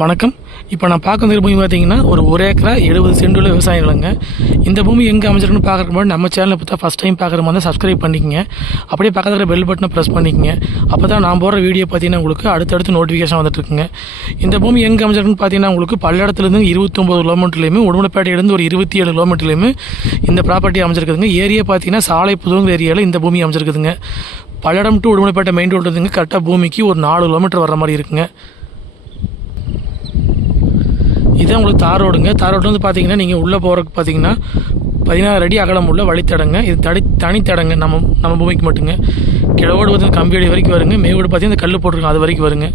வணக்கம். இப்போ நான் பார்க்க வந்த பூமி பார்த்தீங்கன்னா ஒரு ஏக்கரா 70 சென்ட் உள்ள விவசாய நிலங்க. இந்த பூமி எங்கே அமைஞ்சிருக்குன்னு பார்க்குறதுக்கு முன்னாடி நம்ம சேனலை பார்த்தா ஃபஸ்ட் டைம் பார்க்குற மாதிரி சப்ஸ்கிரைப் பண்ணிக்கங்க. அப்படியே பக்கத்தில் பெல் பட்டனை ப்ரெஸ் பண்ணிக்கங்க. அப்போ தான் நான் போடுற வீடியோ பார்த்தீங்கன்னா உங்களுக்கு அடுத்தடுத்து நோட்டிஃபிகேஷன் வந்துட்டுருக்குங்க. இந்த பூமி எங்கே அமைஞ்சிருக்குன்னு பார்த்தீங்கன்னா உங்களுக்கு பல்லடத்துலேருந்து 29 கிலோமீட்டர்லேயுமே உடுமலைப்பேட்டையிலேருந்து ஒரு 27 கிலோமீட்டர்லேயுமே இந்த ப்ராப்பர்ட்டி அமைஞ்சிருக்குதுங்க. ஏரியா பார்த்தீங்கன்னா சாலை புதுவங்க ஏரியாவில் இந்த பூமி அமைஞ்சிருக்குதுங்க. Palladam to Udumalaipettai main road இருக்குங்க. கரெக்டாக பூமிக்கு ஒரு 4 கிலோமீட்டர் வர மாதிரி இருக்குங்க. இதுதான் உங்களுக்கு தார் ரோடுங்க. தார் ரோட்லேருந்து பார்த்தீங்கன்னா நீங்கள் உள்ளே போகிறதுக்கு பார்த்தீங்கன்னா 16 அடி அகலம் உள்ள வழித்தடங்க. இது தனித்தடங்க. நம்ம பூமிக்கு மட்டுங்க. கிழவோடு பார்த்தீங்கன்னா கம்பி அடி வரைக்கும் வருங்க. மேவோடு பார்த்தீங்கன்னா கல் போட்டிருக்கோம் அது வரைக்கும் வருங்க.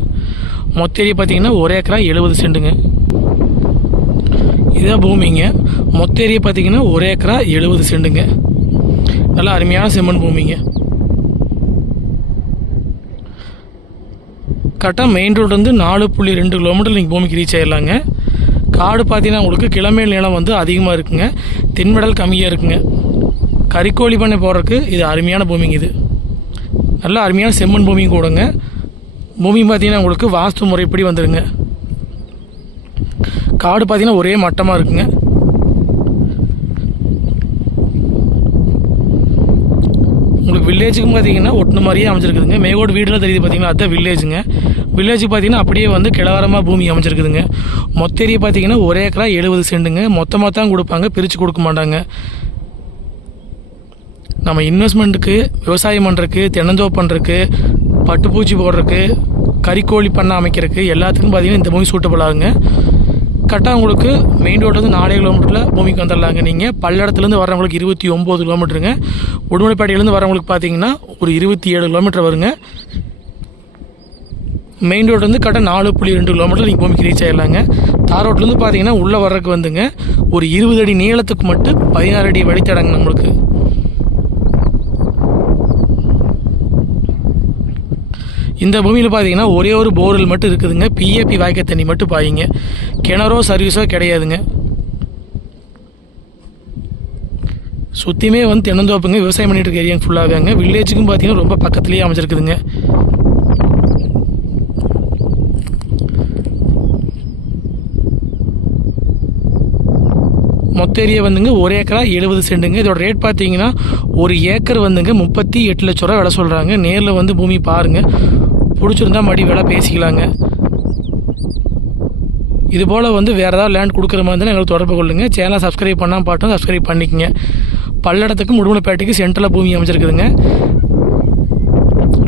மொத்த ஏரியா பார்த்தீங்கன்னா ஒரு ஏக்கரா 70 சென்ட்டுங்க. இதுதான் பூமிங்க. மொத்த ஏரியா பார்த்தீங்கன்னா ஒரு ஏக்கரா 70 சென்ட்டுங்க. நல்லா அருமையான செம்மண் பூமிங்க. கரெக்டாக மெயின் ரோடு வந்து 4.2 கிலோமீட்டர் நீங்கள் பூமிக்கு ரீச் ஆகிடலாங்க. காடு பார்த்தீங்கன்னா உங்களுக்கு கிழமையில் நிலம் வந்து அதிகமாக இருக்குங்க. தென்மடல் கம்மியாக இருக்குங்க. கறிக்கோழி பண்ணை போடுறதுக்கு இது அருமையான பூமிங்க. இது நல்ல அருமையான செம்மண் பூமிங்க கூடங்க. பூமி பார்த்தீங்கன்னா உங்களுக்கு வாஸ்து முறைப்படி வந்துடுங்க. காடு பார்த்தீங்கன்னா ஒரே மட்டமாக இருக்குங்க. உங்களுக்கு வில்லேஜுக்கும் பார்த்தீங்கன்னா ஒட்டு மாதிரியே அமைஞ்சிருக்குதுங்க. மேகோடு வீடுலாம் தெரியுது பார்த்தீங்கன்னா அதுதான் வில்லேஜுங்க. வில்லேஜ் பார்த்தீங்கன்னா அப்படியே வந்து கிழவரமாக பூமி அமைஞ்சிருக்குதுங்க. மொத்த ஏரியா பார்த்தீங்கன்னா ஒரு ஏக்கரா 70 சென்ட்டுங்க. மொத்தமாக தான் கொடுப்பாங்க, பிரித்து கொடுக்க மாட்டாங்க. நம்ம இன்வெஸ்ட்மெண்ட்டுக்கு, விவசாயம் பண்ணுறதுக்கு, தென்னந்தோப்பு பண்ணுறதுக்கு, பட்டுப்பூச்சி போடுறதுக்கு, கறிக்கோழி பண்ணை அமைக்கிறதுக்கு எல்லாத்துக்கும் பார்த்தீங்கன்னா இந்த பூமி சூட்டபிள் ஆகுங்க. கரெக்டாக உங்களுக்கு மெயின் ரோடு வந்து 4 கிலோமீட்டரில் பூமிக்கு வந்துடலாங்க. நீங்கள் பல்லடத்துலேருந்து வரவங்களுக்கு 29 கிலோமீட்டருங்க. உடுமலைப்பேட்டையிலேருந்து வரவங்களுக்கு பார்த்தீங்கன்னா ஒரு 27 கிலோமீட்டர் வருங்க. மெயின் ரோடு வந்து கரெக்டாக 4.2 கிலோமீட்டர் நீங்கள் பூமிக்கு ரீச் ஆகிடலாங்க. தார் ரோட்லேருந்து பார்த்தீங்கன்னா உள்ளே வர்றதுக்கு வந்துங்க ஒரு 20 அடி நீளத்துக்கு மட்டும் 16 அடி வழித்தடங்க நம்மளுக்கு. இந்த பூமியில் பார்த்தீங்கன்னா ஒரே ஒரு போர்வெல் மட்டும் இருக்குதுங்க. பிஏபி வாய்க்கால் தண்ணி மட்டும் பாயிங்க. கிணறோ சர்வீஸோ கிடையாதுங்க. சுற்றியுமே வந்து தென்னந்தோப்புங்க. விவசாயம் பண்ணிட்டு இருக்க ஏரியா ஃபுல்லாகாங்க. வில்லேஜுக்கும் பார்த்தீங்கன்னா ரொம்ப பக்கத்துலேயே அமைச்சிருக்குதுங்க. மொத்த ஏரியா வந்துங்க ஒரு ஏக்கரா 70 சென்ட்டுங்க. இதோட ரேட் பார்த்தீங்கன்னா ஒரு ஏக்கர் வந்துங்க 38 லட்ச ரூபா விலை சொல்கிறாங்க. நேரில் வந்து பூமி பாருங்கள், பிடிச்சிருந்தா மறுபடி விலை பேசிக்கலாங்க. இதுபோல் வந்து வேறு ஏதாவது லேண்ட் கொடுக்குற மாதிரி இருந்தால் எங்களுக்கு தொடர்பு கொள்ளுங்க. சேனலை சப்ஸ்கிரைப் பண்ணால் பாட்டும் சப்ஸ்கிரைப் பண்ணிக்கங்க. பல்லடத்துக்கும் உடுமலைப்பேட்டைக்கு சென்டரில் பூமி அமைச்சிருக்குதுங்க.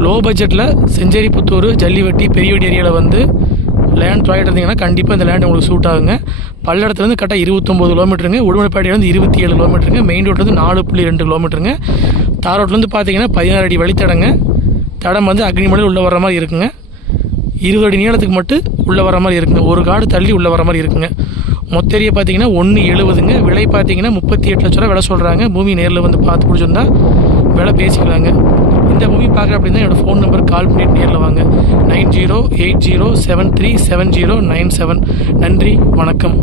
லோ பட்ஜெட்டில் செஞ்சேரி, புத்தூர், ஜல்லிவட்டி, பெரியவடி ஏரியாவில் வந்து லேண்ட் வாங்கிட்டு இருந்தீங்கன்னா கண்டிப்பாக இந்த லேண்ட் உங்களுக்கு சூட் ஆகுங்க. பல்லடத்துலேருந்து கரெக்டாக 29 கிலோமீட்டருங்க. உடுமலைப்பேட்டையிலேருந்து 27 கிலோமீட்டருங்க. மெயின் ரோட்லேருந்து 4.2 கிலோமீட்டருங்க. தார் ரோட்லேருந்து பார்த்தீங்கன்னா 16 அடி வழித்தடங்க. தடம் வந்து அக்னிமலையில் உள்ளே வர மாதிரி இருக்குங்க. 20 அடி நீளத்துக்கு மட்டும் உள்ளே வர மாதிரி இருக்குங்க. ஒரு காடு தள்ளி உள்ளே வர மாதிரி இருக்குங்க. மொத்த ஏரியா பார்த்தீங்கன்னா 1.70ங்க. விலை பார்த்தீங்கன்னா 38 லட்ச ரூபா விலை சொல்கிறாங்க. பூமி நேரில் வந்து பார்த்து பிடிச்சிருந்தா விலை பேசிக்கலாங்க. இந்த பூமி பார்க்குற அப்படின்னா என்னோடய ஃபோன் நம்பருக்கு கால் பண்ணிட்டு நேரில் வாங்க. 9080737097. நன்றி, வணக்கம்.